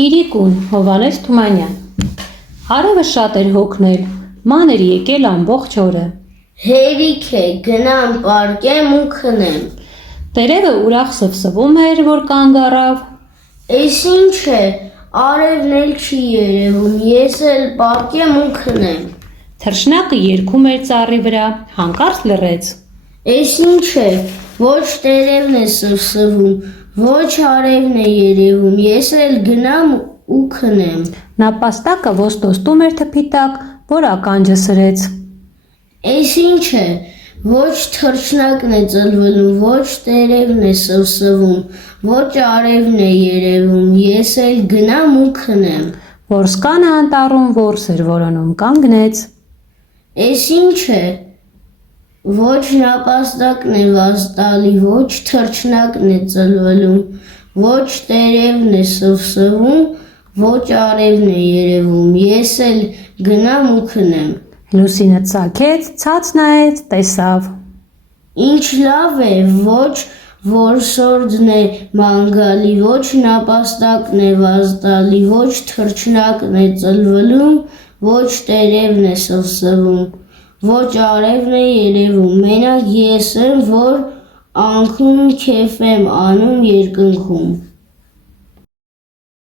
Իրիկուն, Հովհաննես Թումանյան։ Արևը շատ էր հոգնել, ման էր եկել ամբողջ օրը։ Հերիք է, գնամ պարկեմ ու քնեմ։ Տերևը ուրախ սվսվում էր, որ կանգ առավ։ Էս ինչ է, արևն էլ չի երևում, ես էլ պարկեմ ու քնեմ։ Թռչնակը երգում էր ծառի վրա, հանկարծ լռեց։ Էս ինչ է, ոչ տերևն է սվսվում, ոչ արևն է երևում, ես էլ գնամ ու քնեմ։ Նապաստակը ոստոստում էր թփի տակ, որ ականջը սրեց։ Էս ինչ է, ոչ թռչնակն է ծլվելու, ոչ տերևն է սվսվում, ոչ արևն է երևում, ես էլ գնամ ու քնեմ։ Որսկանը անտառում որս էր որոնում, կանգնեց։ Էս ինչ է, ոչ նապաստակն է վաստալի, ոչ թռչնակն է ծլվելու, ոչ տերևն է սվսվում, ոչ արևն է երևում, ես էլ գնամ ու քնեմ։ Լուսինը ծագեց, ցած նայեց, տեսավ։ Ինչ լավ է, ոչ որսորդն է մանգալի, ոչ նապաստակն է վաստալի, ոչ թռչնակն է ծլվելու, ոչ տերևն է սվսվում, ոչ արևն է երևում, մենակ ես եմ, որ անքում քեֆ եմ անում երկնքում։